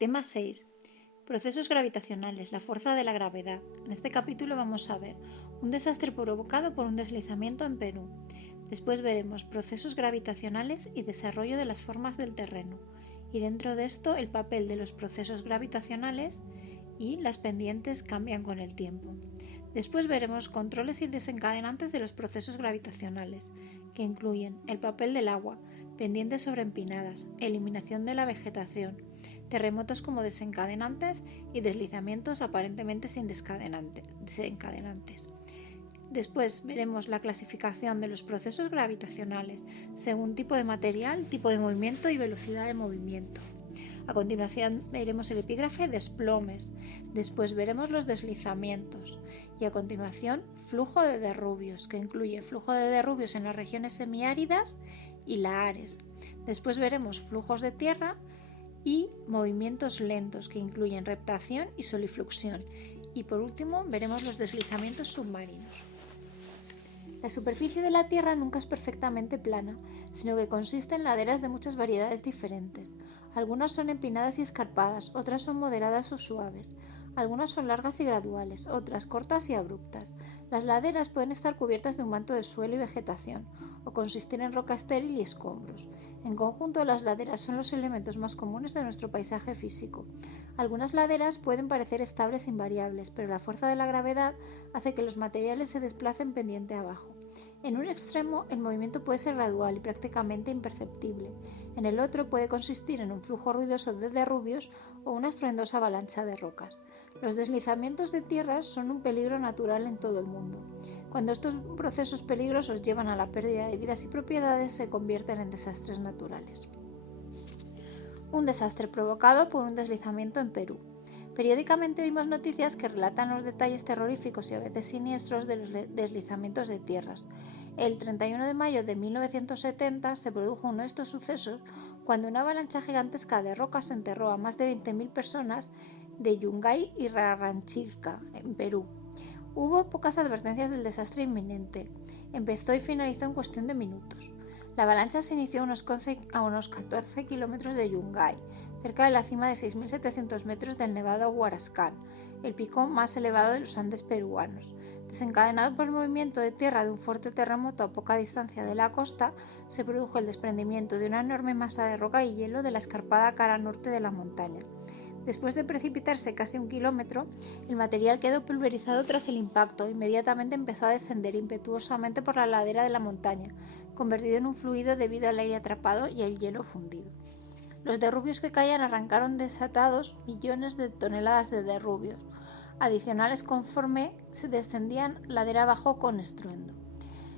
Tema 6. Procesos gravitacionales, la fuerza de la gravedad. En este capítulo vamos a ver un desastre provocado por un deslizamiento en Perú. Después veremos procesos gravitacionales y desarrollo de las formas del terreno. Y dentro de esto el papel de los procesos gravitacionales y las pendientes cambian con el tiempo. Después veremos controles y desencadenantes de los procesos gravitacionales, que incluyen el papel del agua, pendientes sobreempinadas, eliminación de la vegetación, terremotos como desencadenantes y deslizamientos aparentemente sin desencadenantes. Después veremos la clasificación de los procesos gravitacionales según tipo de material, tipo de movimiento y velocidad de movimiento. A continuación veremos el epígrafe desplomes, después veremos los deslizamientos y a continuación flujo de derrubios, que incluye flujo de derrubios en las regiones semiáridas y lahares. Después veremos flujos de tierra y movimientos lentos, que incluyen reptación y solifluxión. Y por último veremos los deslizamientos submarinos. La superficie de la Tierra nunca es perfectamente plana, sino que consiste en laderas de muchas variedades diferentes. Algunas son empinadas y escarpadas, otras son moderadas o suaves. Algunas son largas y graduales, otras cortas y abruptas. Las laderas pueden estar cubiertas de un manto de suelo y vegetación, o consistir en roca estéril y escombros. En conjunto, las laderas son los elementos más comunes de nuestro paisaje físico. Algunas laderas pueden parecer estables e invariables, pero la fuerza de la gravedad hace que los materiales se desplacen pendiente abajo. En un extremo, el movimiento puede ser gradual y prácticamente imperceptible. En el otro puede consistir en un flujo ruidoso de derrubios o una estruendosa avalancha de rocas. Los deslizamientos de tierras son un peligro natural en todo el mundo. Cuando estos procesos peligrosos llevan a la pérdida de vidas y propiedades, se convierten en desastres naturales. Un desastre provocado por un deslizamiento en Perú. Periódicamente oímos noticias que relatan los detalles terroríficos y a veces siniestros de los deslizamientos de tierras. El 31 de mayo de 1970 se produjo uno de estos sucesos cuando una avalancha gigantesca de rocas enterró a más de 20.000 personas de Yungay y Raranchirca, en Perú. Hubo pocas advertencias del desastre inminente. Empezó y finalizó en cuestión de minutos. La avalancha se inició a unos 14 kilómetros de Yungay, cerca de la cima de 6.700 metros del Nevado Huarascán, el pico más elevado de los Andes peruanos. Desencadenado por el movimiento de tierra de un fuerte terremoto a poca distancia de la costa, se produjo el desprendimiento de una enorme masa de roca y hielo de la escarpada cara norte de la montaña. Después de precipitarse casi 1 kilómetro, el material quedó pulverizado tras el impacto. Inmediatamente empezó a descender impetuosamente por la ladera de la montaña, convertido en un fluido debido al aire atrapado y el hielo fundido. Los derrubios que caían arrancaron desatados millones de toneladas de derrubios, adicionales conforme se descendían ladera abajo con estruendo.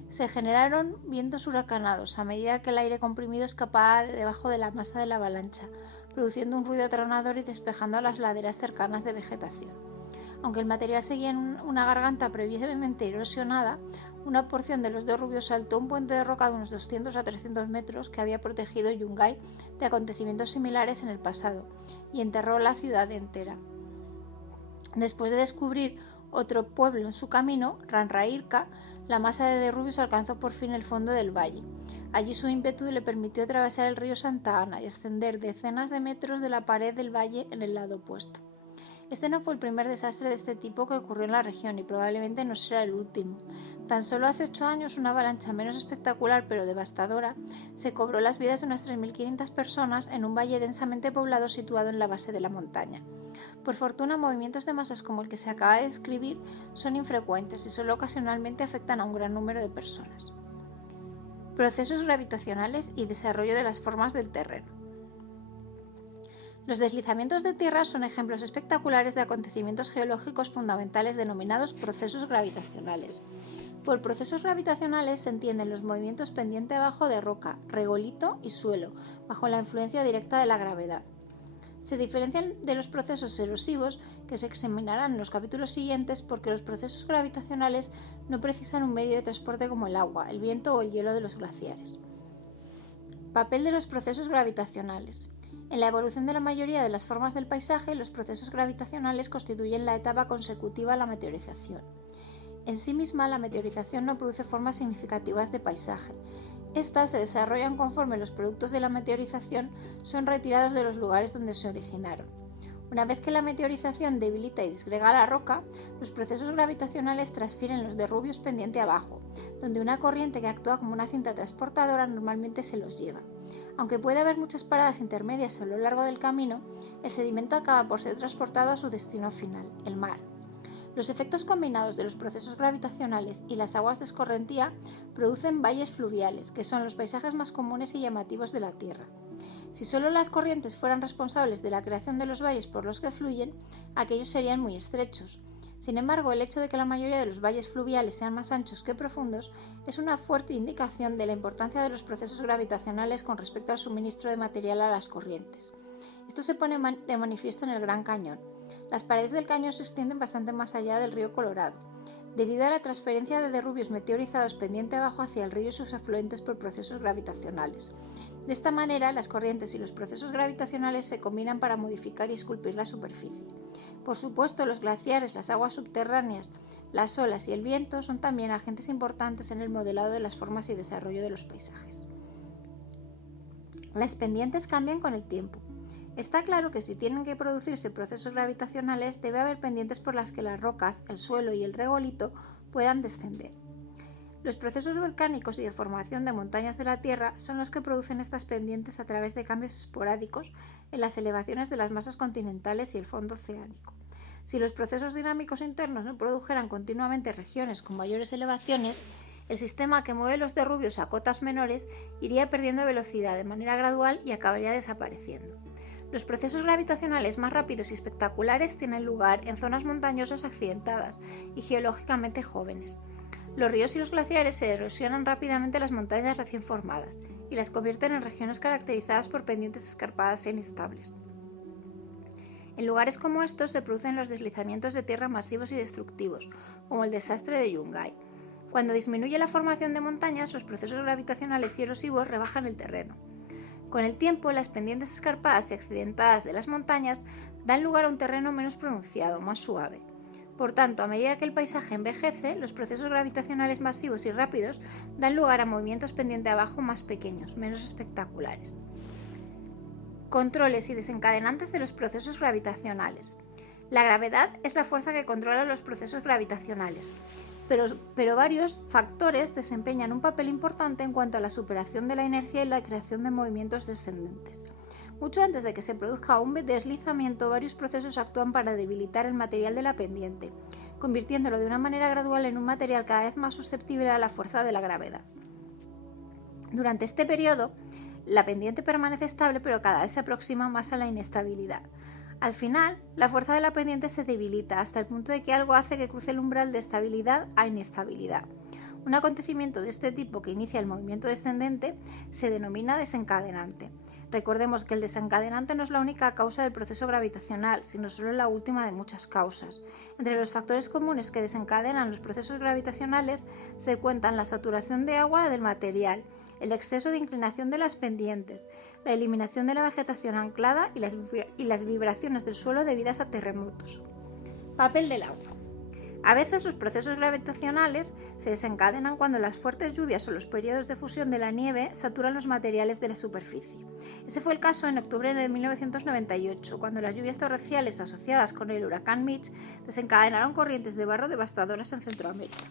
Se generaron vientos huracanados a medida que el aire comprimido escapaba de debajo de la masa de la avalancha, produciendo un ruido atronador y despejando las laderas cercanas de vegetación. Aunque el material seguía en una garganta previamente erosionada, una porción de los derrubios saltó un puente de roca de unos 200 a 300 metros que había protegido Yungay de acontecimientos similares en el pasado y enterró la ciudad entera. Después de descubrir otro pueblo en su camino, Ranrairca, la masa de derrubios alcanzó por fin el fondo del valle. Allí su ímpetu le permitió atravesar el río Santa Ana y ascender decenas de metros de la pared del valle en el lado opuesto. Este no fue el primer desastre de este tipo que ocurrió en la región y probablemente no será el último. Tan solo hace 8 años una avalancha menos espectacular pero devastadora se cobró las vidas de unas 3.500 personas en un valle densamente poblado situado en la base de la montaña. Por fortuna, movimientos de masas como el que se acaba de describir son infrecuentes y solo ocasionalmente afectan a un gran número de personas. Procesos gravitacionales y desarrollo de las formas del terreno. Los deslizamientos de tierra son ejemplos espectaculares de acontecimientos geológicos fundamentales denominados procesos gravitacionales. Por procesos gravitacionales se entienden los movimientos pendiente abajo de roca, regolito y suelo, bajo la influencia directa de la gravedad. Se diferencian de los procesos erosivos que se examinarán en los capítulos siguientes porque los procesos gravitacionales no precisan un medio de transporte como el agua, el viento o el hielo de los glaciares. Papel de los procesos gravitacionales. En la evolución de la mayoría de las formas del paisaje, los procesos gravitacionales constituyen la etapa consecutiva a la meteorización. En sí misma, la meteorización no produce formas significativas de paisaje. Estas se desarrollan conforme los productos de la meteorización son retirados de los lugares donde se originaron. Una vez que la meteorización debilita y disgrega la roca, los procesos gravitacionales transfieren los derrubios pendiente abajo, donde una corriente que actúa como una cinta transportadora normalmente se los lleva. Aunque puede haber muchas paradas intermedias a lo largo del camino, el sedimento acaba por ser transportado a su destino final, el mar. Los efectos combinados de los procesos gravitacionales y las aguas de escorrentía producen valles fluviales, que son los paisajes más comunes y llamativos de la Tierra. Si solo las corrientes fueran responsables de la creación de los valles por los que fluyen, aquellos serían muy estrechos. Sin embargo, el hecho de que la mayoría de los valles fluviales sean más anchos que profundos es una fuerte indicación de la importancia de los procesos gravitacionales con respecto al suministro de material a las corrientes. Esto se pone de manifiesto en el Gran Cañón. Las paredes del cañón se extienden bastante más allá del río Colorado, debido a la transferencia de derrubios meteorizados pendiente abajo hacia el río y sus afluentes por procesos gravitacionales. De esta manera, las corrientes y los procesos gravitacionales se combinan para modificar y esculpir la superficie. Por supuesto, los glaciares, las aguas subterráneas, las olas y el viento son también agentes importantes en el modelado de las formas y desarrollo de los paisajes. Las pendientes cambian con el tiempo. Está claro que si tienen que producirse procesos gravitacionales, debe haber pendientes por las que las rocas, el suelo y el regolito puedan descender. Los procesos volcánicos y de formación de montañas de la Tierra son los que producen estas pendientes a través de cambios esporádicos en las elevaciones de las masas continentales y el fondo oceánico. Si los procesos dinámicos internos no produjeran continuamente regiones con mayores elevaciones, el sistema que mueve los derrubios a cotas menores iría perdiendo velocidad de manera gradual y acabaría desapareciendo. Los procesos gravitacionales más rápidos y espectaculares tienen lugar en zonas montañosas accidentadas y geológicamente jóvenes. Los ríos y los glaciares se erosionan rápidamente las montañas recién formadas y las convierten en regiones caracterizadas por pendientes escarpadas e inestables. En lugares como estos se producen los deslizamientos de tierra masivos y destructivos, como el desastre de Yungay. Cuando disminuye la formación de montañas, los procesos gravitacionales y erosivos rebajan el terreno. Con el tiempo, las pendientes escarpadas y accidentadas de las montañas dan lugar a un terreno menos pronunciado, más suave. Por tanto, a medida que el paisaje envejece, los procesos gravitacionales masivos y rápidos dan lugar a movimientos pendiente abajo más pequeños, menos espectaculares. Controles y desencadenantes de los procesos gravitacionales. La gravedad es la fuerza que controla los procesos gravitacionales, pero varios factores desempeñan un papel importante en cuanto a la superación de la inercia y la creación de movimientos descendentes. Mucho antes de que se produzca un deslizamiento, varios procesos actúan para debilitar el material de la pendiente, convirtiéndolo de una manera gradual en un material cada vez más susceptible a la fuerza de la gravedad. Durante este periodo, la pendiente permanece estable, pero cada vez se aproxima más a la inestabilidad. Al final, la fuerza de la pendiente se debilita hasta el punto de que algo hace que cruce el umbral de estabilidad a inestabilidad. Un acontecimiento de este tipo que inicia el movimiento descendente se denomina desencadenante. Recordemos que el desencadenante no es la única causa del proceso gravitacional, sino solo la última de muchas causas. Entre los factores comunes que desencadenan los procesos gravitacionales se cuentan la saturación de agua del material, el exceso de inclinación de las pendientes, la eliminación de la vegetación anclada y las vibraciones del suelo debidas a terremotos. Papel del agua. A veces los procesos gravitacionales se desencadenan cuando las fuertes lluvias o los periodos de fusión de la nieve saturan los materiales de la superficie. Ese fue el caso en octubre de 1998, cuando las lluvias torrenciales asociadas con el huracán Mitch desencadenaron corrientes de barro devastadoras en Centroamérica.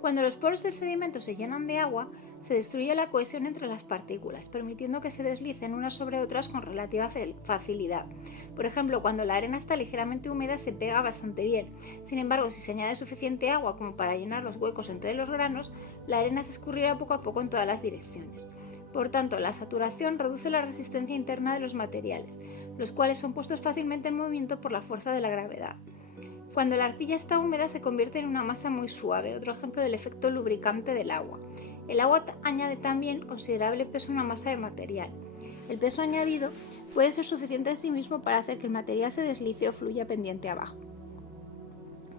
Cuando los poros del sedimento se llenan de agua, se destruye la cohesión entre las partículas, permitiendo que se deslicen unas sobre otras con relativa facilidad. Por ejemplo, cuando la arena está ligeramente húmeda se pega bastante bien. Sin embargo, si se añade suficiente agua como para llenar los huecos entre los granos, la arena se escurrirá poco a poco en todas las direcciones. Por tanto, la saturación reduce la resistencia interna de los materiales, los cuales son puestos fácilmente en movimiento por la fuerza de la gravedad. Cuando la arcilla está húmeda se convierte en una masa muy suave, otro ejemplo del efecto lubricante del agua. El agua añade también considerable peso a una masa de material. El peso añadido puede ser suficiente en sí mismo para hacer que el material se deslice o fluya pendiente abajo.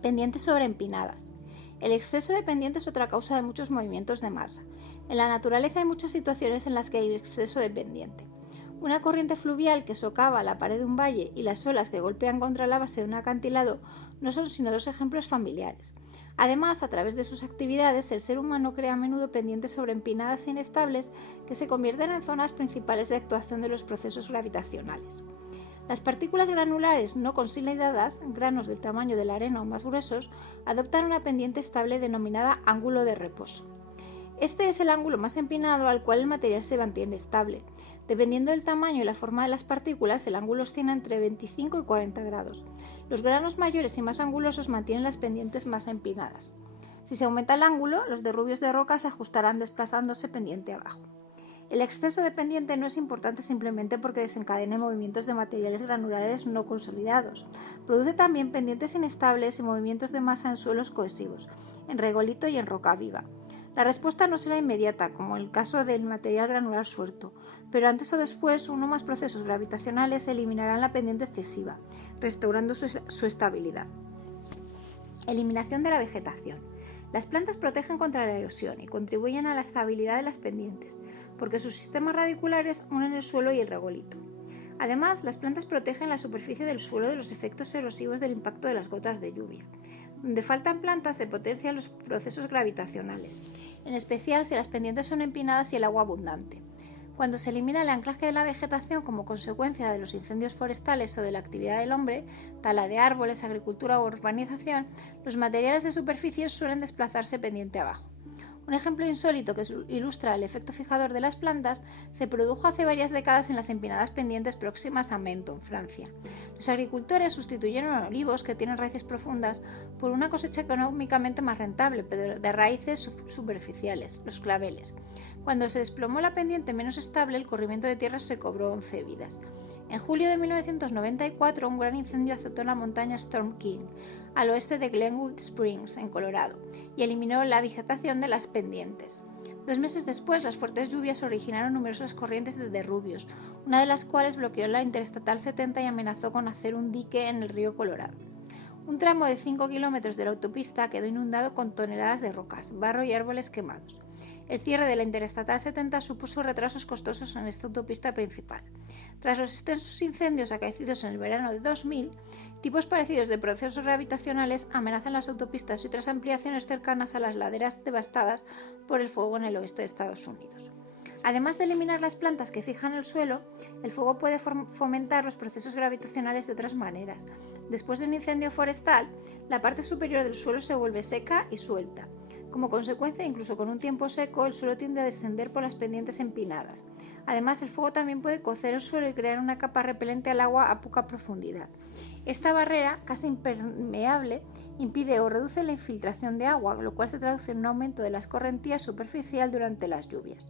Pendientes sobreempinadas. El exceso de pendiente es otra causa de muchos movimientos de masa. En la naturaleza hay muchas situaciones en las que hay exceso de pendiente. Una corriente fluvial que socava la pared de un valle y las olas que golpean contra la base de un acantilado no son sino dos ejemplos familiares. Además, a través de sus actividades, el ser humano crea a menudo pendientes sobreempinadas e inestables que se convierten en zonas principales de actuación de los procesos gravitacionales. Las partículas granulares no consolidadas, granos del tamaño de la arena o más gruesos, adoptan una pendiente estable denominada ángulo de reposo. Este es el ángulo más empinado al cual el material se mantiene estable. Dependiendo del tamaño y la forma de las partículas, el ángulo oscila entre 25 y 40 grados. Los granos mayores y más angulosos mantienen las pendientes más empinadas. Si se aumenta el ángulo, los derrubios de roca se ajustarán desplazándose pendiente abajo. El exceso de pendiente no es importante simplemente porque desencadene movimientos de materiales granulares no consolidados. Produce también pendientes inestables y movimientos de masa en suelos cohesivos, en regolito y en roca viva. La respuesta no será inmediata, como en el caso del material granular suelto, pero antes o después uno o más procesos gravitacionales eliminarán la pendiente excesiva, restaurando su estabilidad. Eliminación de la vegetación. Las plantas protegen contra la erosión y contribuyen a la estabilidad de las pendientes, porque sus sistemas radiculares unen el suelo y el regolito. Además, las plantas protegen la superficie del suelo de los efectos erosivos del impacto de las gotas de lluvia. Donde faltan plantas se potencian los procesos gravitacionales, en especial si las pendientes son empinadas y el agua abundante. Cuando se elimina el anclaje de la vegetación como consecuencia de los incendios forestales o de la actividad del hombre, tala de árboles, agricultura o urbanización, los materiales de superficie suelen desplazarse pendiente abajo. Un ejemplo insólito que ilustra el efecto fijador de las plantas se produjo hace varias décadas en las empinadas pendientes próximas a Menton, Francia. Los agricultores sustituyeron a olivos que tienen raíces profundas por una cosecha económicamente más rentable, pero de raíces superficiales, los claveles. Cuando se desplomó la pendiente menos estable, el corrimiento de tierra se cobró 11 vidas. En julio de 1994, un gran incendio azotó la montaña Storm King, al oeste de Glenwood Springs, en Colorado, y eliminó la vegetación de las pendientes. 2 meses después, las fuertes lluvias originaron numerosas corrientes de derrubios, una de las cuales bloqueó la Interestatal 70 y amenazó con hacer un dique en el río Colorado. Un tramo de 5 kilómetros de la autopista quedó inundado con toneladas de rocas, barro y árboles quemados. El cierre de la Interestatal 70 supuso retrasos costosos en esta autopista principal. Tras los extensos incendios acaecidos en el verano de 2000, tipos parecidos de procesos gravitacionales amenazan las autopistas y otras ampliaciones cercanas a las laderas devastadas por el fuego en el oeste de Estados Unidos. Además de eliminar las plantas que fijan el suelo, el fuego puede fomentar los procesos gravitacionales de otras maneras. Después de un incendio forestal, la parte superior del suelo se vuelve seca y suelta. Como consecuencia, incluso con un tiempo seco, el suelo tiende a descender por las pendientes empinadas. Además, el fuego también puede cocer el suelo y crear una capa repelente al agua a poca profundidad. Esta barrera, casi impermeable, impide o reduce la infiltración de agua, lo cual se traduce en un aumento de la escorrentía superficial durante las lluvias.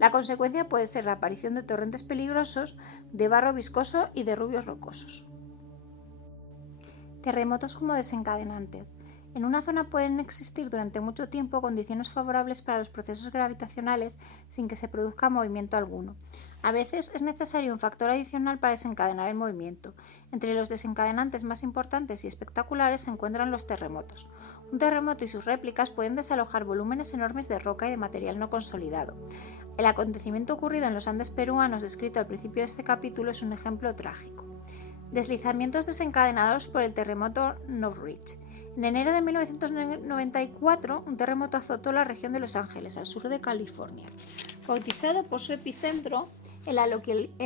La consecuencia puede ser la aparición de torrentes peligrosos, de barro viscoso y derrubios rocosos. Terremotos como desencadenantes. En una zona pueden existir durante mucho tiempo condiciones favorables para los procesos gravitacionales sin que se produzca movimiento alguno. A veces es necesario un factor adicional para desencadenar el movimiento. Entre los desencadenantes más importantes y espectaculares se encuentran los terremotos. Un terremoto y sus réplicas pueden desalojar volúmenes enormes de roca y de material no consolidado. El acontecimiento ocurrido en los Andes peruanos descrito al principio de este capítulo es un ejemplo trágico. Deslizamientos desencadenados por el terremoto Northridge. En enero de 1994, un terremoto azotó la región de Los Ángeles, al sur de California. Bautizado por su epicentro en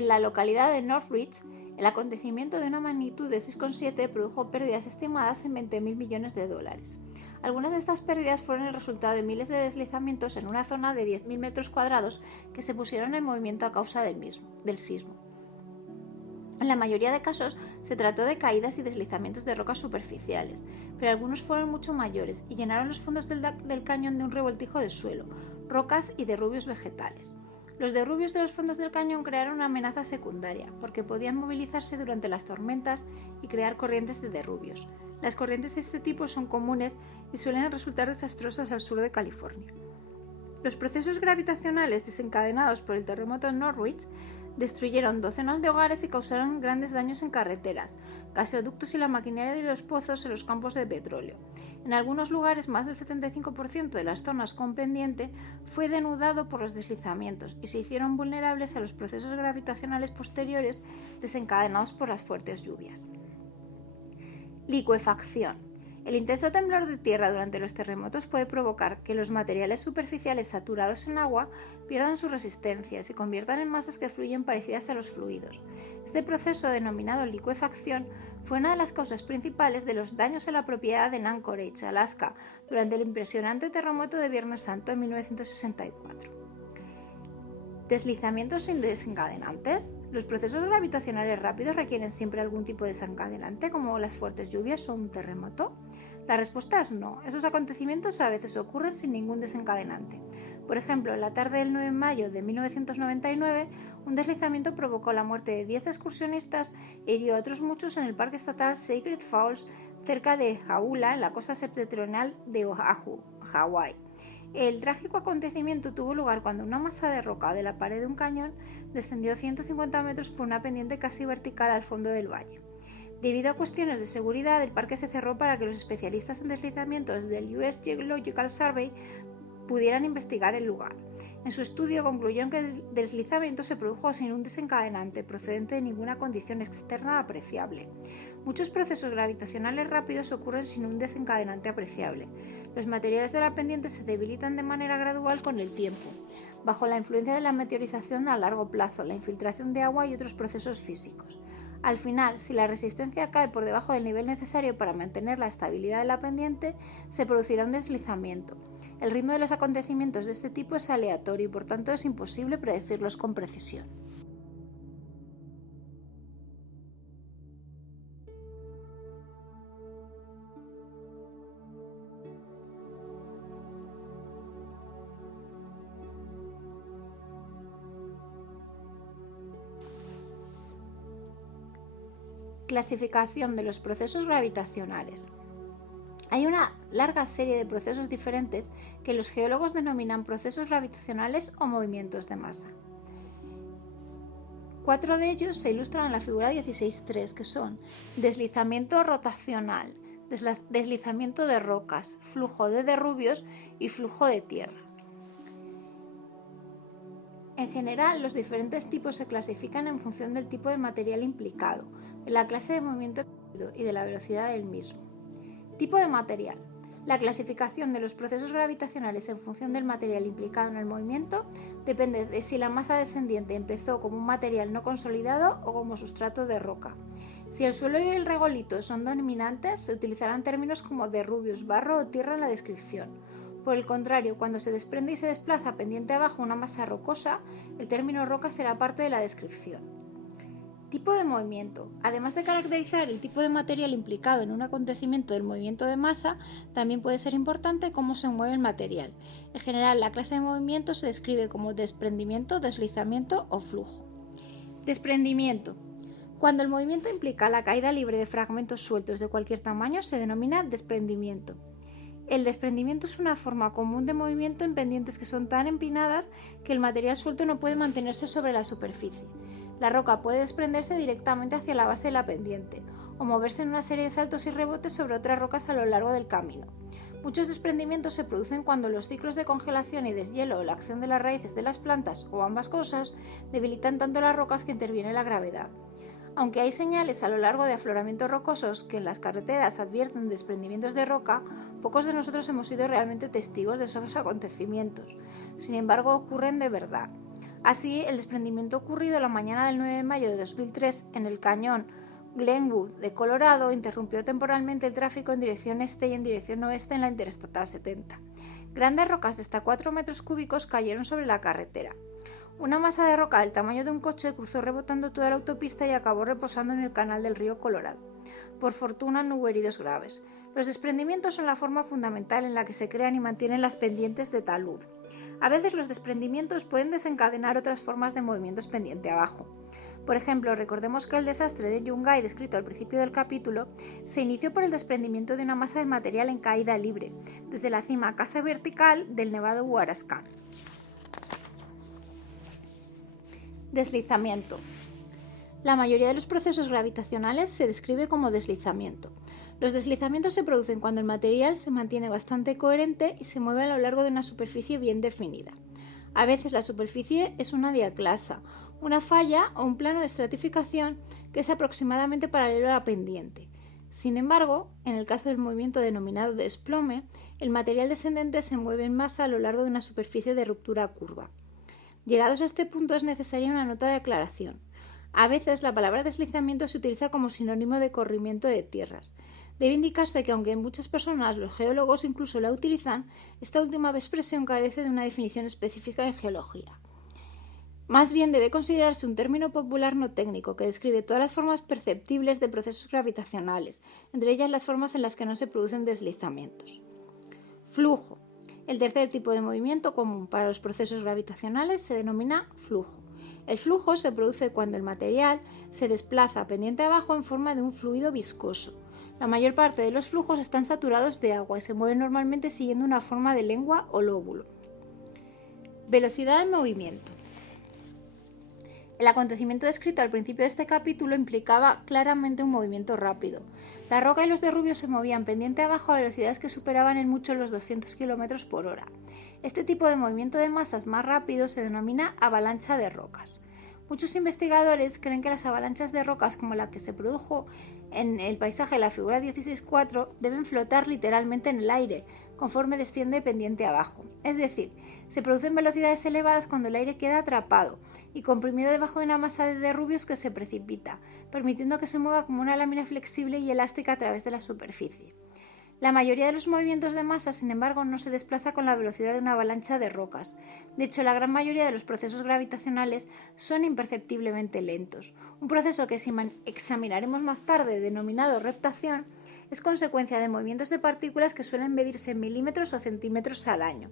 la localidad de Northridge, el acontecimiento de una magnitud de 6,7 produjo pérdidas estimadas en $20.000 millones. Algunas de estas pérdidas fueron el resultado de miles de deslizamientos en una zona de 10.000 metros cuadrados que se pusieron en movimiento a causa del sismo. En la mayoría de casos se trató de caídas y deslizamientos de rocas superficiales, pero algunos fueron mucho mayores y llenaron los fondos del cañón de un revoltijo de suelo, rocas y derrubios vegetales. Los derrubios de los fondos del cañón crearon una amenaza secundaria, porque podían movilizarse durante las tormentas y crear corrientes de derrubios. Las corrientes de este tipo son comunes y suelen resultar desastrosas al sur de California. Los procesos gravitacionales desencadenados por el terremoto Northridge destruyeron docenas de hogares y causaron grandes daños en carreteras, gasoductos y la maquinaria de los pozos en los campos de petróleo. En algunos lugares, más del 75% de las zonas con pendiente fue denudado por los deslizamientos y se hicieron vulnerables a los procesos gravitacionales posteriores desencadenados por las fuertes lluvias. Licuefacción. El intenso temblor de tierra durante los terremotos puede provocar que los materiales superficiales saturados en agua pierdan su resistencia y se conviertan en masas que fluyen parecidas a los fluidos. Este proceso, denominado licuefacción, fue una de las causas principales de los daños en la propiedad en Anchorage, Alaska, durante el impresionante terremoto de Viernes Santo en 1964. ¿Deslizamientos sin desencadenantes? ¿Los procesos gravitacionales rápidos requieren siempre algún tipo de desencadenante, como las fuertes lluvias o un terremoto? La respuesta es no. Esos acontecimientos a veces ocurren sin ningún desencadenante. Por ejemplo, en la tarde del 9 de mayo de 1999, un deslizamiento provocó la muerte de 10 excursionistas e hirió a otros muchos en el Parque Estatal Sacred Falls, cerca de Hauula, en la costa septentrional de Oahu, Hawái. El trágico acontecimiento tuvo lugar cuando una masa de roca de la pared de un cañón descendió 150 metros por una pendiente casi vertical al fondo del valle. Debido a cuestiones de seguridad, el parque se cerró para que los especialistas en deslizamientos del US Geological Survey pudieran investigar el lugar. En su estudio concluyeron que el deslizamiento se produjo sin un desencadenante procedente de ninguna condición externa apreciable. Muchos procesos gravitacionales rápidos ocurren sin un desencadenante apreciable. Los materiales de la pendiente se debilitan de manera gradual con el tiempo, bajo la influencia de la meteorización a largo plazo, la infiltración de agua y otros procesos físicos. Al final, si la resistencia cae por debajo del nivel necesario para mantener la estabilidad de la pendiente, se producirá un deslizamiento. El ritmo de los acontecimientos de este tipo es aleatorio y por tanto es imposible predecirlos con precisión. Clasificación de los procesos gravitacionales. Hay una larga serie de procesos diferentes que los geólogos denominan procesos gravitacionales o movimientos de masa. 4 de ellos se ilustran en la figura 16.3, que son deslizamiento rotacional, deslizamiento de rocas, flujo de derrubios y flujo de tierra. En general, los diferentes tipos se clasifican en función del tipo de material implicado, de la clase de movimiento y de la velocidad del mismo. Tipo de material. La clasificación de los procesos gravitacionales en función del material implicado en el movimiento depende de si la masa descendiente empezó como un material no consolidado o como sustrato de roca. Si el suelo y el regolito son dominantes, se utilizarán términos como derrubios, barro o tierra en la descripción. Por el contrario, cuando se desprende y se desplaza pendiente abajo una masa rocosa, el término roca será parte de la descripción. Tipo de movimiento. Además de caracterizar el tipo de material implicado en un acontecimiento del movimiento de masa, también puede ser importante cómo se mueve el material. En general, la clase de movimiento se describe como desprendimiento, deslizamiento o flujo. Desprendimiento. Cuando el movimiento implica la caída libre de fragmentos sueltos de cualquier tamaño, se denomina desprendimiento. El desprendimiento es una forma común de movimiento en pendientes que son tan empinadas que el material suelto no puede mantenerse sobre la superficie. La roca puede desprenderse directamente hacia la base de la pendiente o moverse en una serie de saltos y rebotes sobre otras rocas a lo largo del camino. Muchos desprendimientos se producen cuando los ciclos de congelación y deshielo o la acción de las raíces de las plantas o ambas cosas debilitan tanto las rocas que interviene la gravedad. Aunque hay señales a lo largo de afloramientos rocosos que en las carreteras advierten desprendimientos de roca, pocos de nosotros hemos sido realmente testigos de esos acontecimientos. Sin embargo, ocurren de verdad. Así, el desprendimiento ocurrido la mañana del 9 de mayo de 2003 en el cañón Glenwood de Colorado interrumpió temporalmente el tráfico en dirección este y en dirección oeste en la Interestatal 70. Grandes rocas de hasta 4 metros cúbicos cayeron sobre la carretera. Una masa de roca del tamaño de un coche cruzó rebotando toda la autopista y acabó reposando en el canal del río Colorado. Por fortuna no hubo heridos graves. Los desprendimientos son la forma fundamental en la que se crean y mantienen las pendientes de talud. A veces los desprendimientos pueden desencadenar otras formas de movimientos pendiente abajo. Por ejemplo, recordemos que el desastre de Yungay descrito al principio del capítulo se inició por el desprendimiento de una masa de material en caída libre, desde la cima casi vertical del Nevado Huarascan. Deslizamiento. La mayoría de los procesos gravitacionales se describe como deslizamiento. Los deslizamientos se producen cuando el material se mantiene bastante coherente y se mueve a lo largo de una superficie bien definida. A veces la superficie es una diaclasa, una falla o un plano de estratificación que es aproximadamente paralelo a la pendiente. Sin embargo, en el caso del movimiento denominado desplome, el material descendente se mueve en masa a lo largo de una superficie de ruptura curva. Llegados a este punto es necesaria una nota de aclaración. A veces la palabra deslizamiento se utiliza como sinónimo de corrimiento de tierras. Debe indicarse que aunque muchas personas, los geólogos incluso la utilizan, esta última expresión carece de una definición específica en geología. Más bien debe considerarse un término popular no técnico que describe todas las formas perceptibles de procesos gravitacionales, entre ellas las formas en las que no se producen deslizamientos. Flujo. El tercer tipo de movimiento común para los procesos gravitacionales se denomina flujo. El flujo se produce cuando el material se desplaza pendiente abajo en forma de un fluido viscoso. La mayor parte de los flujos están saturados de agua y se mueven normalmente siguiendo una forma de lengua o lóbulo. Velocidad del movimiento. El acontecimiento descrito al principio de este capítulo implicaba claramente un movimiento rápido. La roca y los derrubios se movían pendiente abajo a velocidades que superaban en mucho los 200 km por hora. Este tipo de movimiento de masas más rápido se denomina avalancha de rocas. Muchos investigadores creen que las avalanchas de rocas como la que se produjo en el paisaje de la figura 16.4 deben flotar literalmente en el aire conforme desciende pendiente abajo. Es decir, se producen velocidades elevadas cuando el aire queda atrapado y comprimido debajo de una masa de derrubios que se precipita, permitiendo que se mueva como una lámina flexible y elástica a través de la superficie. La mayoría de los movimientos de masa, sin embargo, no se desplaza con la velocidad de una avalancha de rocas. De hecho, la gran mayoría de los procesos gravitacionales son imperceptiblemente lentos. Un proceso que examinaremos más tarde, denominado reptación, es consecuencia de movimientos de partículas que suelen medirse en milímetros o centímetros al año.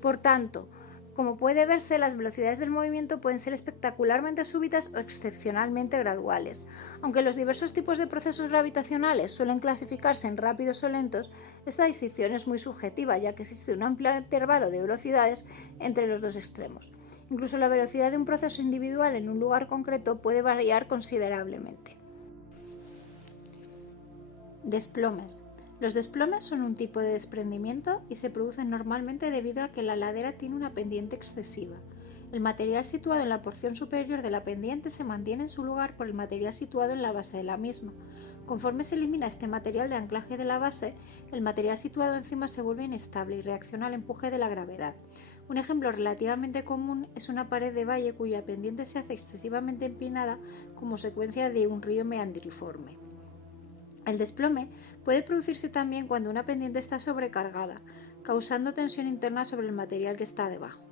Por tanto, como puede verse, las velocidades del movimiento pueden ser espectacularmente súbitas o excepcionalmente graduales. Aunque los diversos tipos de procesos gravitacionales suelen clasificarse en rápidos o lentos, esta distinción es muy subjetiva, ya que existe un amplio intervalo de velocidades entre los dos extremos. Incluso la velocidad de un proceso individual en un lugar concreto puede variar considerablemente. Desplomes. Los desplomes son un tipo de desprendimiento y se producen normalmente debido a que la ladera tiene una pendiente excesiva. El material situado en la porción superior de la pendiente se mantiene en su lugar por el material situado en la base de la misma. Conforme se elimina este material de anclaje de la base, el material situado encima se vuelve inestable y reacciona al empuje de la gravedad. Un ejemplo relativamente común es una pared de valle cuya pendiente se hace excesivamente empinada como consecuencia de un río meandriforme. El desplome puede producirse también cuando una pendiente está sobrecargada, causando tensión interna sobre el material que está debajo.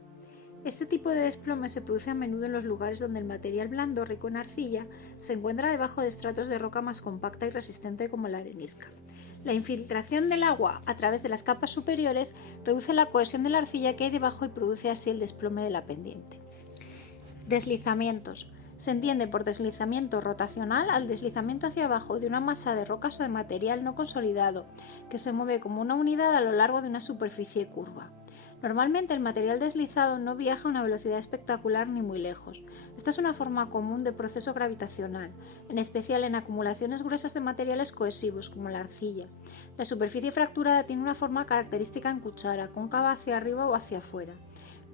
Este tipo de desplome se produce a menudo en los lugares donde el material blando rico en arcilla se encuentra debajo de estratos de roca más compacta y resistente como la arenisca. La infiltración del agua a través de las capas superiores reduce la cohesión de la arcilla que hay debajo y produce así el desplome de la pendiente. Deslizamientos. Se entiende por deslizamiento rotacional al deslizamiento hacia abajo de una masa de rocas o de material no consolidado, que se mueve como una unidad a lo largo de una superficie curva. Normalmente el material deslizado no viaja a una velocidad espectacular ni muy lejos. Esta es una forma común de proceso gravitacional, en especial en acumulaciones gruesas de materiales cohesivos como la arcilla. La superficie fracturada tiene una forma característica en cuchara, cóncava hacia arriba o hacia afuera.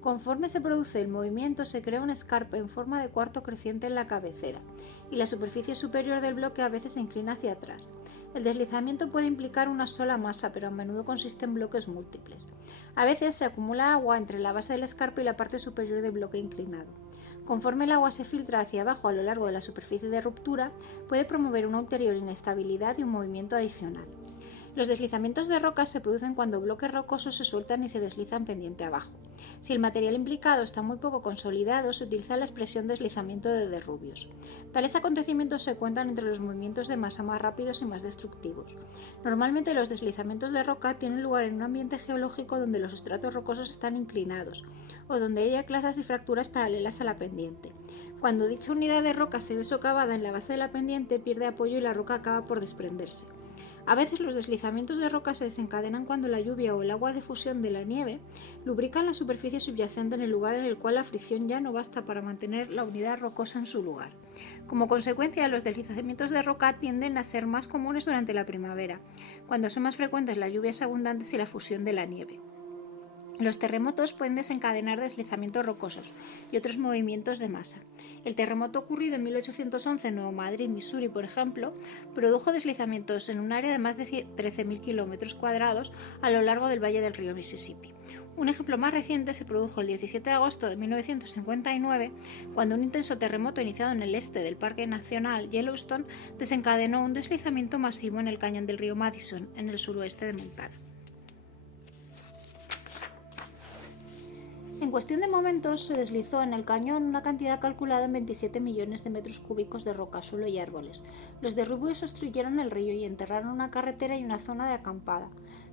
Conforme se produce el movimiento, se crea un escarpe en forma de cuarto creciente en la cabecera, y la superficie superior del bloque a veces se inclina hacia atrás. El deslizamiento puede implicar una sola masa, pero a menudo consiste en bloques múltiples. A veces se acumula agua entre la base del escarpe y la parte superior del bloque inclinado. Conforme el agua se filtra hacia abajo a lo largo de la superficie de ruptura, puede promover una ulterior inestabilidad y un movimiento adicional. Los deslizamientos de rocas se producen cuando bloques rocosos se sueltan y se deslizan pendiente abajo. Si el material implicado está muy poco consolidado, se utiliza la expresión deslizamiento de derrubios. Tales acontecimientos se cuentan entre los movimientos de masa más rápidos y más destructivos. Normalmente los deslizamientos de roca tienen lugar en un ambiente geológico donde los estratos rocosos están inclinados o donde hay clasas y fracturas paralelas a la pendiente. Cuando dicha unidad de roca se ve socavada en la base de la pendiente, pierde apoyo y la roca acaba por desprenderse. A veces los deslizamientos de roca se desencadenan cuando la lluvia o el agua de fusión de la nieve lubrican la superficie subyacente en el lugar en el cual la fricción ya no basta para mantener la unidad rocosa en su lugar. Como consecuencia, los deslizamientos de roca tienden a ser más comunes durante la primavera, cuando son más frecuentes las lluvias abundantes y la fusión de la nieve. Los terremotos pueden desencadenar deslizamientos rocosos y otros movimientos de masa. El terremoto ocurrido en 1811 en Nuevo Madrid, Missouri, por ejemplo, produjo deslizamientos en un área de más de 13.000 kilómetros cuadrados a lo largo del valle del río Mississippi. Un ejemplo más reciente se produjo el 17 de agosto de 1959, cuando un intenso terremoto iniciado en el este del Parque Nacional Yellowstone desencadenó un deslizamiento masivo en el cañón del río Madison, en el suroeste de Montana. En cuestión de momentos se deslizó en el cañón una cantidad calculada en 27 millones de metros cúbicos de roca, suelo y árboles. Los derrubios obstruyeron el río y enterraron una carretera y una zona de acampada.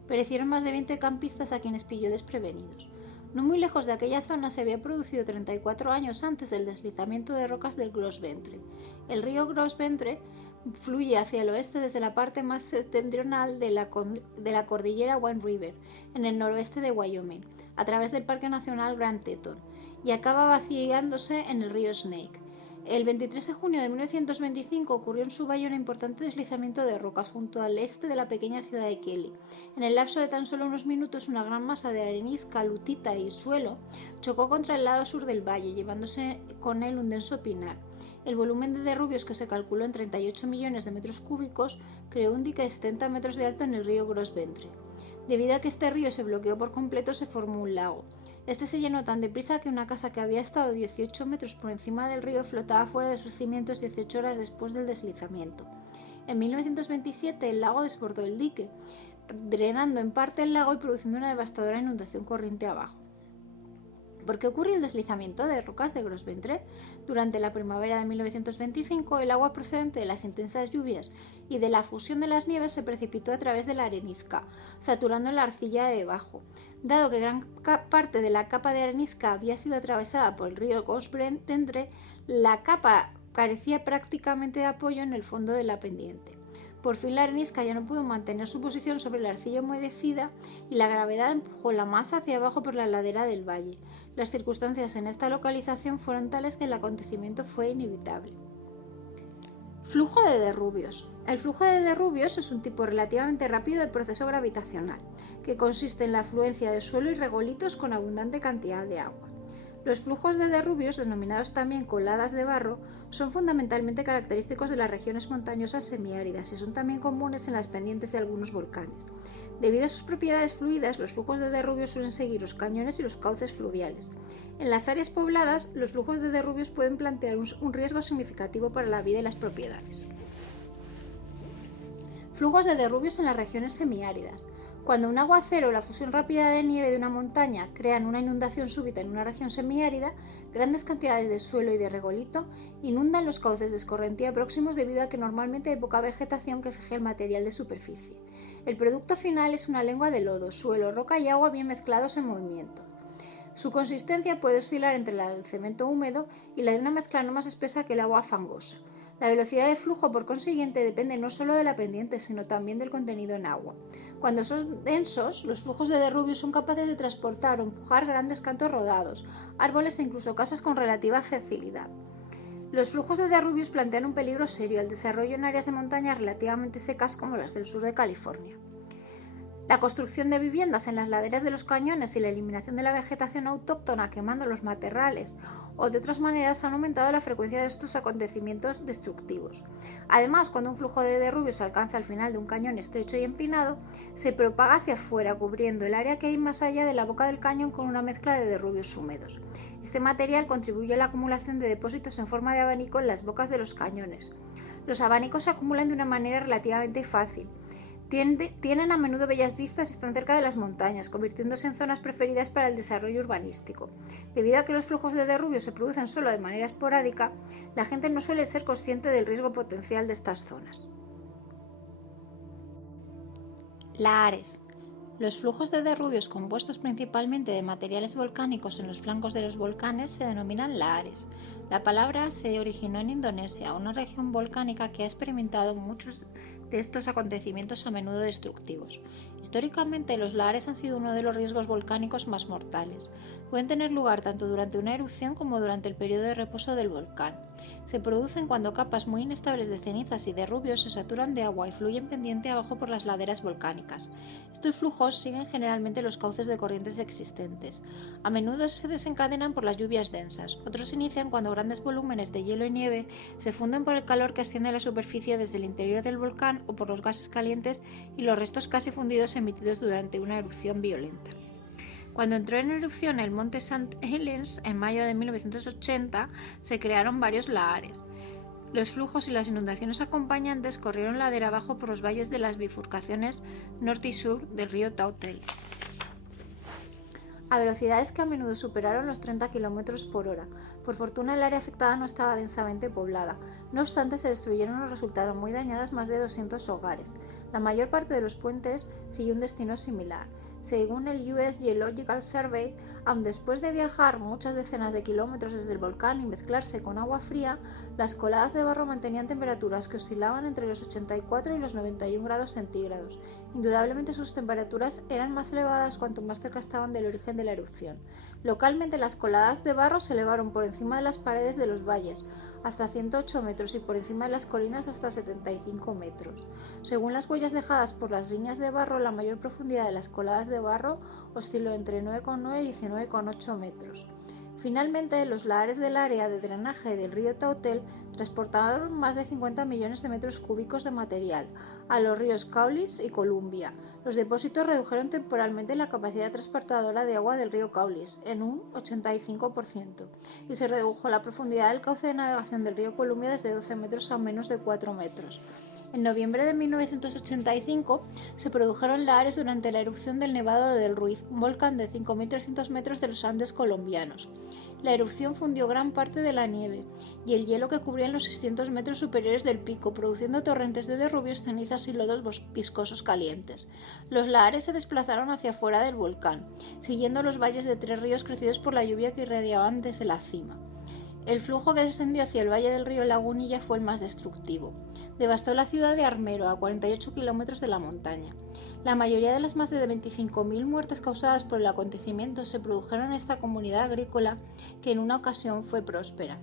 Perecieron más de 20 campistas a quienes pilló desprevenidos. No muy lejos de aquella zona se había producido 34 años antes el deslizamiento de rocas del Gros Ventre. El río Gros Ventre fluye hacia el oeste desde la parte más septentrional de la cordillera Wind River, en el noroeste de Wyoming, a través del Parque Nacional Grand Teton, y acaba vaciándose en el río Snake. El 23 de junio de 1925 ocurrió en su valle un importante deslizamiento de rocas junto al este de la pequeña ciudad de Kelly. En el lapso de tan solo unos minutos, una gran masa de arenisca, lutita y suelo chocó contra el lado sur del valle, llevándose con él un denso pinar. El volumen de derrubios, que se calculó en 38 millones de metros cúbicos, creó un dique de 70 metros de alto en el río Gros Ventre. Debido a que este río se bloqueó por completo, se formó un lago. Este se llenó tan deprisa que una casa que había estado 18 metros por encima del río flotaba fuera de sus cimientos 18 horas después del deslizamiento. En 1927 el lago desbordó el dique, drenando en parte el lago y produciendo una devastadora inundación corriente abajo. ¿Por qué ocurrió el deslizamiento de rocas de Gros Ventre? Durante la primavera de 1925, el agua procedente de las intensas lluvias y de la fusión de las nieves se precipitó a través de la arenisca, saturando la arcilla de debajo. Dado que gran parte de la capa de arenisca había sido atravesada por el río Gros Ventre, la capa carecía prácticamente de apoyo en el fondo de la pendiente. Por fin la arenisca ya no pudo mantener su posición sobre la arcilla humedecida y la gravedad empujó la masa hacia abajo por la ladera del valle. Las circunstancias en esta localización fueron tales que el acontecimiento fue inevitable. Flujo de derrubios. El flujo de derrubios es un tipo relativamente rápido de proceso gravitacional, que consiste en la afluencia de suelo y regolitos con abundante cantidad de agua. Los flujos de derrubios, denominados también coladas de barro, son fundamentalmente característicos de las regiones montañosas semiáridas y son también comunes en las pendientes de algunos volcanes. Debido a sus propiedades fluidas, los flujos de derrubios suelen seguir los cañones y los cauces fluviales. En las áreas pobladas, los flujos de derrubios pueden plantear un riesgo significativo para la vida y las propiedades. Flujos de derrubios en las regiones semiáridas. Cuando un aguacero o la fusión rápida de nieve de una montaña crean una inundación súbita en una región semiárida, grandes cantidades de suelo y de regolito inundan los cauces de escorrentía próximos debido a que normalmente hay poca vegetación que fije el material de superficie. El producto final es una lengua de lodo, suelo, roca y agua bien mezclados en movimiento. Su consistencia puede oscilar entre la del cemento húmedo y la de una mezcla no más espesa que el agua fangosa. La velocidad de flujo, por consiguiente, depende no solo de la pendiente, sino también del contenido en agua. Cuando son densos, los flujos de derrubios son capaces de transportar o empujar grandes cantos rodados, árboles e incluso casas con relativa facilidad. Los flujos de derrubios plantean un peligro serio al desarrollo en áreas de montaña relativamente secas como las del sur de California. La construcción de viviendas en las laderas de los cañones y la eliminación de la vegetación autóctona quemando los matorrales o de otras maneras han aumentado la frecuencia de estos acontecimientos destructivos. Además, cuando un flujo de derrubios alcanza al final de un cañón estrecho y empinado, se propaga hacia afuera, cubriendo el área que hay más allá de la boca del cañón con una mezcla de derrubios húmedos. Este material contribuye a la acumulación de depósitos en forma de abanico en las bocas de los cañones. Los abanicos se acumulan de una manera relativamente fácil. Tienen a menudo bellas vistas y están cerca de las montañas, convirtiéndose en zonas preferidas para el desarrollo urbanístico. Debido a que los flujos de derrubio se producen solo de manera esporádica, la gente no suele ser consciente del riesgo potencial de estas zonas. Lahares. Los flujos de derrubios compuestos principalmente de materiales volcánicos en los flancos de los volcanes se denominan lahares. La palabra se originó en Indonesia, una región volcánica que ha experimentado muchos de estos acontecimientos a menudo destructivos. Históricamente, los lahares han sido uno de los riesgos volcánicos más mortales. Pueden tener lugar tanto durante una erupción como durante el periodo de reposo del volcán. Se producen cuando capas muy inestables de cenizas y de rubios se saturan de agua y fluyen pendiente abajo por las laderas volcánicas. Estos flujos siguen generalmente los cauces de corrientes existentes. A menudo se desencadenan por las lluvias densas. Otros inician cuando grandes volúmenes de hielo y nieve se funden por el calor que asciende a la superficie desde el interior del volcán o por los gases calientes y los restos casi fundidos emitidos durante una erupción violenta. Cuando entró en erupción el monte St. Helens en mayo de 1980, se crearon varios lahares. Los flujos y las inundaciones acompañantes corrieron ladera abajo por los valles de las bifurcaciones norte y sur del río Tautel, a velocidades que a menudo superaron los 30 km por hora. Por fortuna, el área afectada no estaba densamente poblada. No obstante, se destruyeron o resultaron muy dañadas más de 200 hogares. La mayor parte de los puentes siguió un destino similar. Según el US Geological Survey, aun después de viajar muchas decenas de kilómetros desde el volcán y mezclarse con agua fría, las coladas de barro mantenían temperaturas que oscilaban entre los 84 y los 91 grados centígrados. Indudablemente sus temperaturas eran más elevadas cuanto más cerca estaban del origen de la erupción. Localmente, las coladas de barro se elevaron por encima de las paredes de los valles hasta 108 metros y por encima de las colinas hasta 75 metros. Según las huellas dejadas por las líneas de barro, la mayor profundidad de las coladas de barro osciló entre 9,9 y 19,8 metros. Finalmente, los lahares del área de drenaje del río Tautel transportaron más de 50 millones de metros cúbicos de material a los ríos Caulis y Columbia. Los depósitos redujeron temporalmente la capacidad transportadora de agua del río Caulis en un 85% y se redujo la profundidad del cauce de navegación del río Columbia desde 12 metros a menos de 4 metros. En noviembre de 1985 se produjeron lahares durante la erupción del Nevado del Ruiz, un volcán de 5.300 metros de los Andes colombianos. La erupción fundió gran parte de la nieve y el hielo que cubrían los 600 metros superiores del pico, produciendo torrentes de derrubios, cenizas y lodos viscosos calientes. Los lahares se desplazaron hacia afuera del volcán, siguiendo los valles de 3 ríos crecidos por la lluvia que irradiaban desde la cima. El flujo que descendió hacia el valle del río Lagunilla fue el más destructivo. Devastó la ciudad de Armero, a 48 kilómetros de la montaña. La mayoría de las más de 25.000 muertes causadas por el acontecimiento se produjeron en esta comunidad agrícola que en una ocasión fue próspera.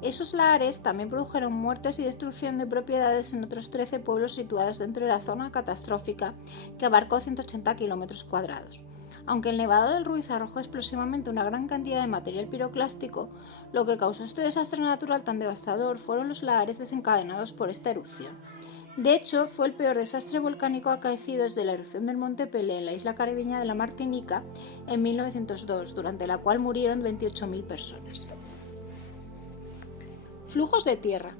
Esos lahares también produjeron muertes y destrucción de propiedades en otros 13 pueblos situados dentro de la zona catastrófica que abarcó 180 kilómetros cuadrados. Aunque el Nevado del Ruiz arrojó explosivamente una gran cantidad de material piroclástico, lo que causó este desastre natural tan devastador fueron los lahares desencadenados por esta erupción. De hecho, fue el peor desastre volcánico acaecido desde la erupción del Monte Pelé en la isla caribeña de la Martinica en 1902, durante la cual murieron 28.000 personas. Flujos de tierra.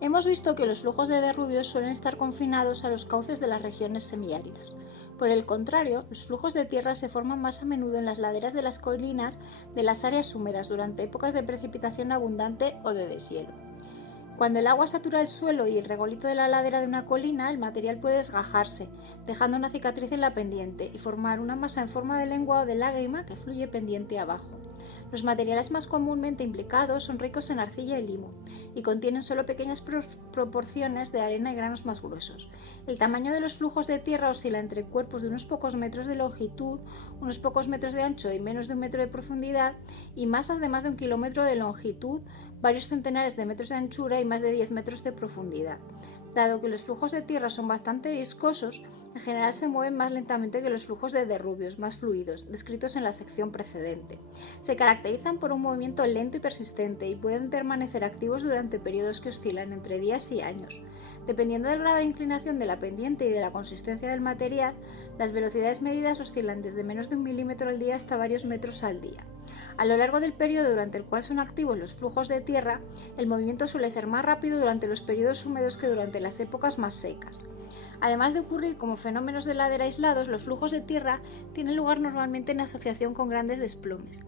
Hemos visto que los flujos de derrubios suelen estar confinados a los cauces de las regiones semiáridas. Por el contrario, los flujos de tierra se forman más a menudo en las laderas de las colinas de las áreas húmedas durante épocas de precipitación abundante o de deshielo. Cuando el agua satura el suelo y el regolito de la ladera de una colina, el material puede desgajarse, dejando una cicatriz en la pendiente y formar una masa en forma de lengua o de lágrima que fluye pendiente abajo. Los materiales más comúnmente implicados son ricos en arcilla y limo y contienen solo pequeñas proporciones de arena y granos más gruesos. El tamaño de los flujos de tierra oscila entre cuerpos de unos pocos metros de longitud, unos pocos metros de ancho y menos de 1 metro de profundidad, y masas de más de 1 kilómetro de longitud, varios centenares de metros de anchura y más de 10 metros de profundidad. Dado que los flujos de tierra son bastante viscosos, en general se mueven más lentamente que los flujos de derrubios, más fluidos, descritos en la sección precedente. Se caracterizan por un movimiento lento y persistente y pueden permanecer activos durante periodos que oscilan entre días y años. Dependiendo del grado de inclinación de la pendiente y de la consistencia del material, las velocidades medidas oscilan desde menos de 1 milímetro al día hasta varios metros al día. A lo largo del periodo durante el cual son activos los flujos de tierra, el movimiento suele ser más rápido durante los periodos húmedos que durante las épocas más secas. Además de ocurrir como fenómenos de ladera aislados, los flujos de tierra tienen lugar normalmente en asociación con grandes desplomes.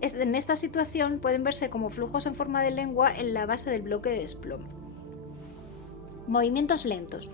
En esta situación pueden verse como flujos en forma de lengua en la base del bloque de desplome. Movimientos lentos.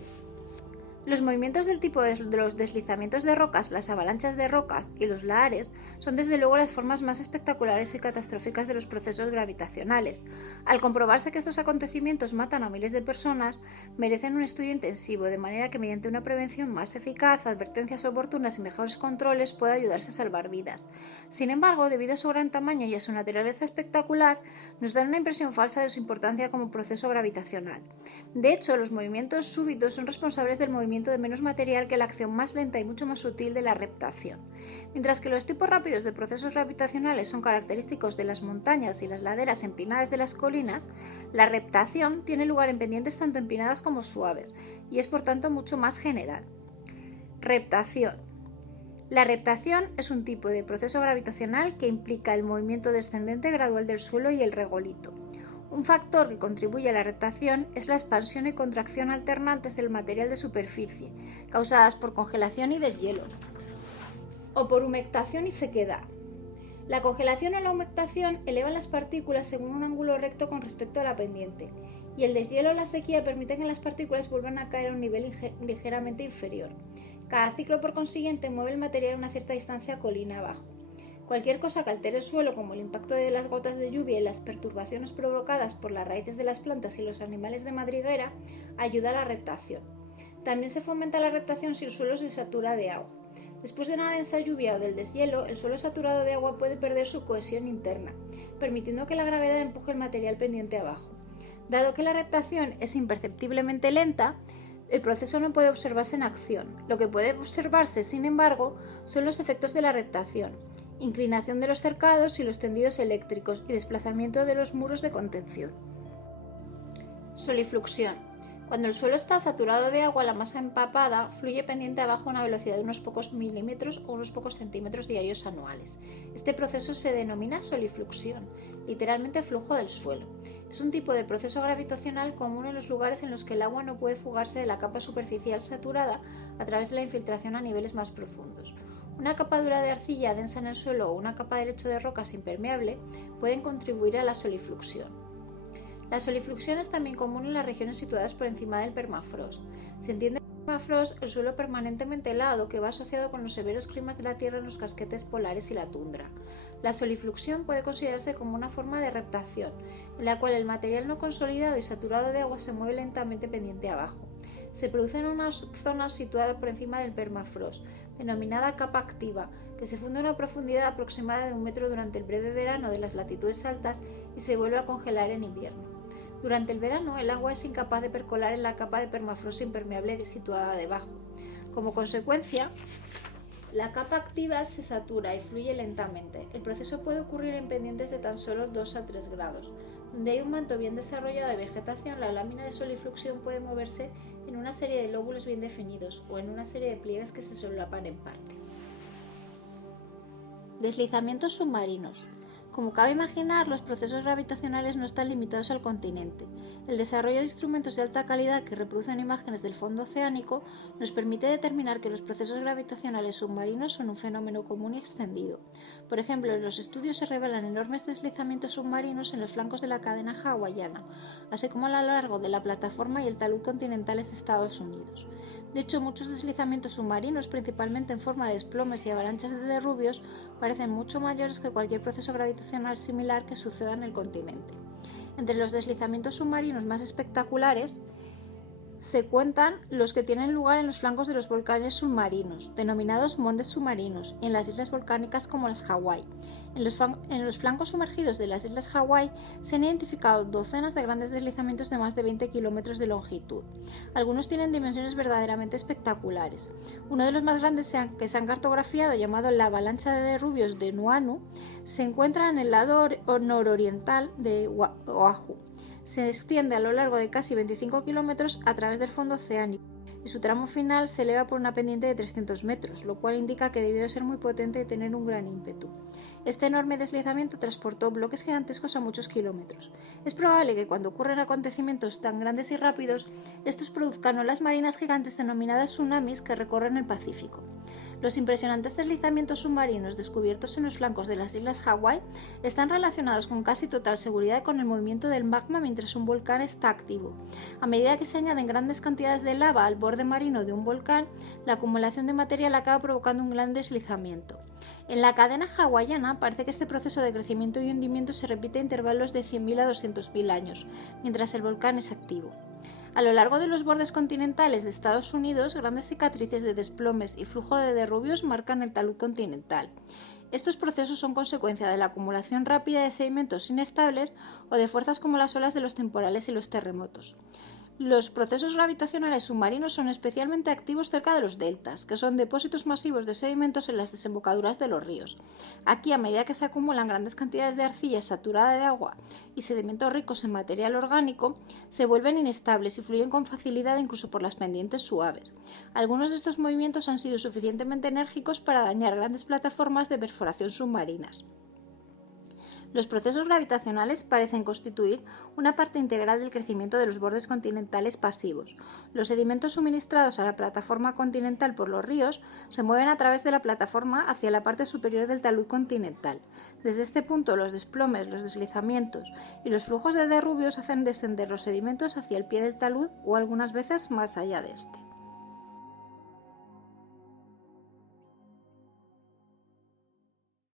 Los movimientos del tipo de los deslizamientos de rocas, las avalanchas de rocas y los lahares son desde luego las formas más espectaculares y catastróficas de los procesos gravitacionales. Al comprobarse que estos acontecimientos matan a miles de personas, merecen un estudio intensivo, de manera que mediante una prevención más eficaz, advertencias oportunas y mejores controles pueda ayudarse a salvar vidas. Sin embargo, debido a su gran tamaño y a su naturaleza espectacular, nos dan una impresión falsa de su importancia como proceso gravitacional. De hecho, los movimientos súbitos son responsables del movimiento de menos material que la acción más lenta y mucho más sutil de la reptación. Mientras que los tipos rápidos de procesos gravitacionales son característicos de las montañas y las laderas empinadas de las colinas, la reptación tiene lugar en pendientes tanto empinadas como suaves y es por tanto mucho más general. Reptación. La reptación es un tipo de proceso gravitacional que implica el movimiento descendente gradual del suelo y el regolito. Un factor que contribuye a la reptación es la expansión y contracción alternantes del material de superficie, causadas por congelación y deshielo, o por humectación y sequedad. La congelación o la humectación elevan las partículas según un ángulo recto con respecto a la pendiente, y el deshielo o la sequía permiten que las partículas vuelvan a caer a un nivel ligeramente inferior. Cada ciclo, por consiguiente, mueve el material a una cierta distancia colina abajo. Cualquier cosa que altere el suelo, como el impacto de las gotas de lluvia y las perturbaciones provocadas por las raíces de las plantas y los animales de madriguera, ayuda a la reptación. También se fomenta la reptación si el suelo se satura de agua. Después de una densa lluvia o del deshielo, el suelo saturado de agua puede perder su cohesión interna, permitiendo que la gravedad empuje el material pendiente abajo. Dado que la reptación es imperceptiblemente lenta, el proceso no puede observarse en acción. Lo que puede observarse, sin embargo, son los efectos de la reptación: inclinación de los cercados y los tendidos eléctricos y desplazamiento de los muros de contención. Solifluxión. Cuando el suelo está saturado de agua, la masa empapada fluye pendiente abajo a una velocidad de unos pocos milímetros o unos pocos centímetros diarios anuales. Este proceso se denomina solifluxión, literalmente flujo del suelo. Es un tipo de proceso gravitacional común en los lugares en los que el agua no puede fugarse de la capa superficial saturada a través de la infiltración a niveles más profundos. Una capa dura de arcilla densa en el suelo o una capa de lecho de rocas impermeable pueden contribuir a la solifluxión. La solifluxión es también común en las regiones situadas por encima del permafrost. Se entiende por permafrost el suelo permanentemente helado que va asociado con los severos climas de la Tierra en los casquetes polares y la tundra. La solifluxión puede considerarse como una forma de reptación, en la cual el material no consolidado y saturado de agua se mueve lentamente pendiente abajo. Se produce en una zona situada por encima del permafrost, denominada capa activa, que se funde a una profundidad aproximada de 1 metro durante el breve verano de las latitudes altas y se vuelve a congelar en invierno. Durante el verano, el agua es incapaz de percolar en la capa de permafrost impermeable situada debajo. Como consecuencia, la capa activa se satura y fluye lentamente. El proceso puede ocurrir en pendientes de tan solo 2 a 3 grados. Donde hay un manto bien desarrollado de vegetación, la lámina de solifluxión puede moverse en una serie de lóbulos bien definidos o en una serie de pliegues que se solapan en parte. Deslizamientos submarinos. Como cabe imaginar, los procesos gravitacionales no están limitados al continente. El desarrollo de instrumentos de alta calidad que reproducen imágenes del fondo oceánico nos permite determinar que los procesos gravitacionales submarinos son un fenómeno común y extendido. Por ejemplo, en los estudios se revelan enormes deslizamientos submarinos en los flancos de la cadena hawaiana, así como a lo largo de la plataforma y el talud continentales de Estados Unidos. De hecho, muchos deslizamientos submarinos, principalmente en forma de desplomes y avalanchas de derrubios, parecen mucho mayores que cualquier proceso gravitacional similar que suceda en el continente. Entre los deslizamientos submarinos más espectaculares se cuentan los que tienen lugar en los flancos de los volcanes submarinos, denominados montes submarinos, y en las islas volcánicas como las Hawái. En los flancos sumergidos de las islas Hawái se han identificado docenas de grandes deslizamientos de más de 20 kilómetros de longitud. Algunos tienen dimensiones verdaderamente espectaculares. Uno de los más grandes que se han cartografiado, llamado la avalancha de derrubios de Nuanu, se encuentra en el lado nororiental de Oahu. Se extiende a lo largo de casi 25 kilómetros a través del fondo oceánico y su tramo final se eleva por una pendiente de 300 metros, lo cual indica que debió de ser muy potente y tener un gran ímpetu. Este enorme deslizamiento transportó bloques gigantescos a muchos kilómetros. Es probable que cuando ocurren acontecimientos tan grandes y rápidos, estos produzcan olas marinas gigantes denominadas tsunamis que recorren el Pacífico. Los impresionantes deslizamientos submarinos descubiertos en los flancos de las islas Hawái están relacionados con casi total seguridad con el movimiento del magma mientras un volcán está activo. A medida que se añaden grandes cantidades de lava al borde marino de un volcán, la acumulación de material acaba provocando un gran deslizamiento. En la cadena hawaiana parece que este proceso de crecimiento y hundimiento se repite a intervalos de 100.000 a 200.000 años, mientras el volcán es activo. A lo largo de los bordes continentales de Estados Unidos, grandes cicatrices de desplomes y flujo de derrubios marcan el talud continental. Estos procesos son consecuencia de la acumulación rápida de sedimentos inestables o de fuerzas como las olas de los temporales y los terremotos. Los procesos gravitacionales submarinos son especialmente activos cerca de los deltas, que son depósitos masivos de sedimentos en las desembocaduras de los ríos. Aquí, a medida que se acumulan grandes cantidades de arcilla saturada de agua y sedimentos ricos en material orgánico, se vuelven inestables y fluyen con facilidad incluso por las pendientes suaves. Algunos de estos movimientos han sido suficientemente enérgicos para dañar grandes plataformas de perforación submarinas. Los procesos gravitacionales parecen constituir una parte integral del crecimiento de los bordes continentales pasivos. Los sedimentos suministrados a la plataforma continental por los ríos se mueven a través de la plataforma hacia la parte superior del talud continental. Desde este punto, los desplomes, los deslizamientos y los flujos de derrubios hacen descender los sedimentos hacia el pie del talud o algunas veces más allá de este.